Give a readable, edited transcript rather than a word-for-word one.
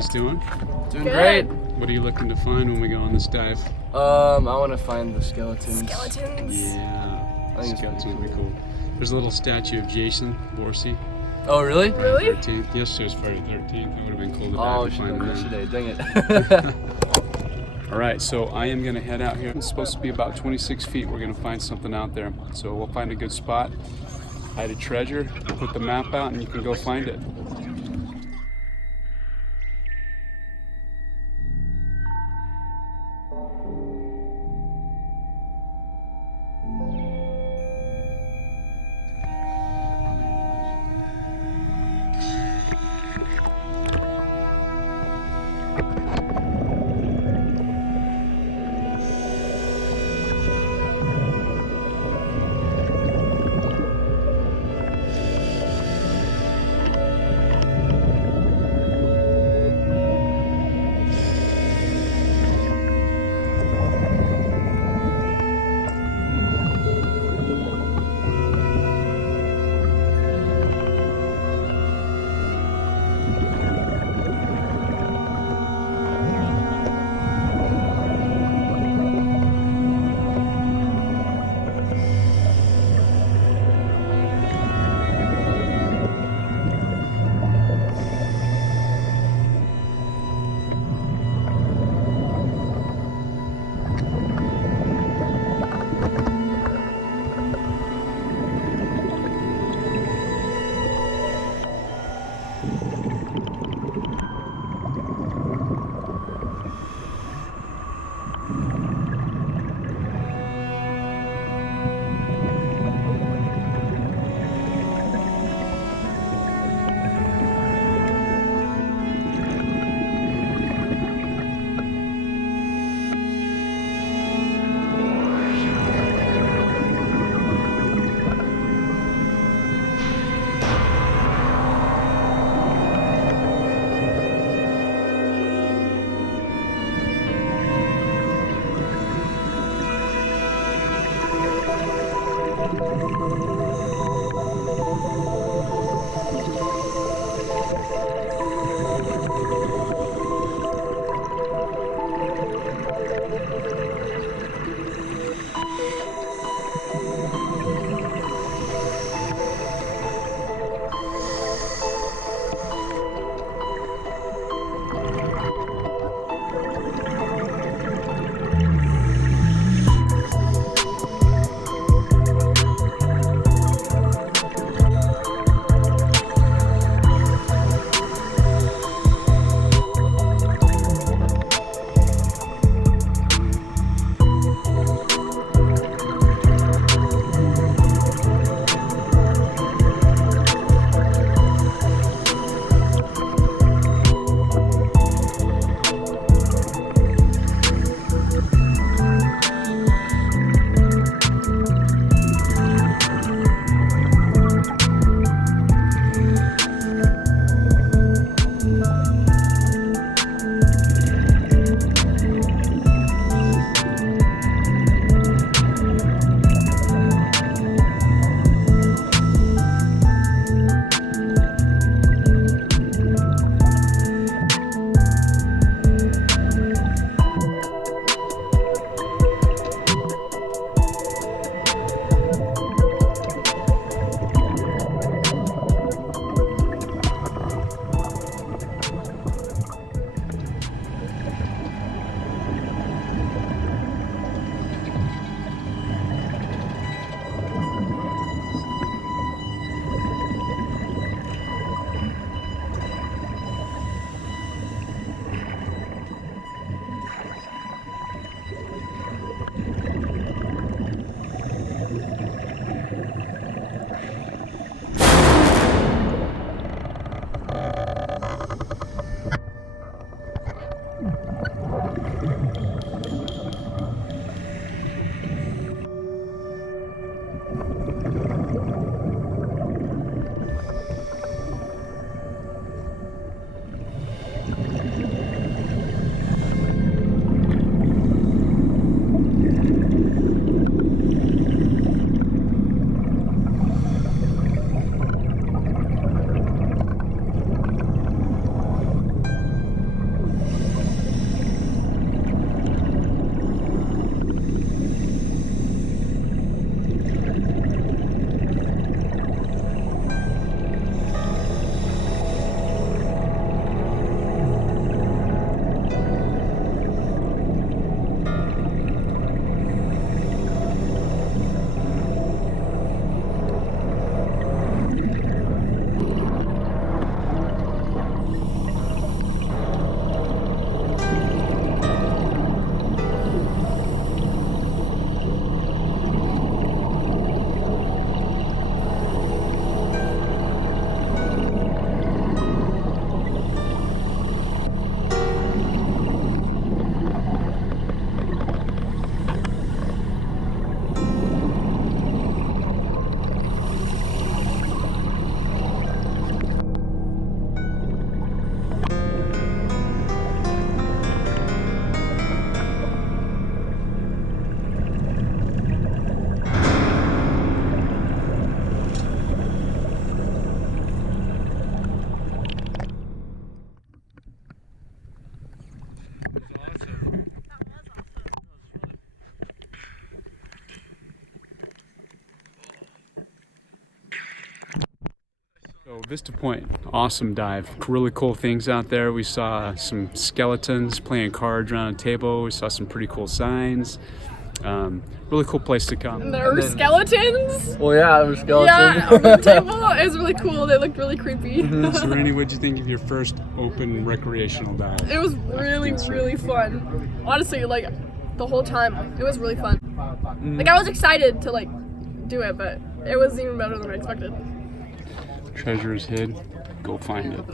guys doing? Doing Good. great. What are you looking to find when we go on this dive? I want to find the skeletons. Skeletons. Yeah, I think it's skeletons pretty would be cool. There's a little statue of Jason Voorhees. Oh, really? Really? 13th. Yesterday's Friday 13th. It would have been cool to dive Oh, and should find have them. yesterday. Dang it. All right, so I am going to head out here. It's supposed to be about 26 feet. We're going to find something out there. So we'll find a good spot, hide a treasure, put the map out, and you can go find it. So Vista Point, awesome dive. Really cool things out there. We saw some skeletons playing cards around a table. We saw some pretty cool signs. Really cool place to come. There were skeletons. Well, yeah, there were skeletons. Yeah, on the table. It was really cool. They looked really creepy. So Randy, what'd you think of your first open recreational dive? It was really, really fun. Honestly, like the whole time, it was really fun. Like I was excited to like do it, but it was even better than I expected. Treasure is hid. Go find it.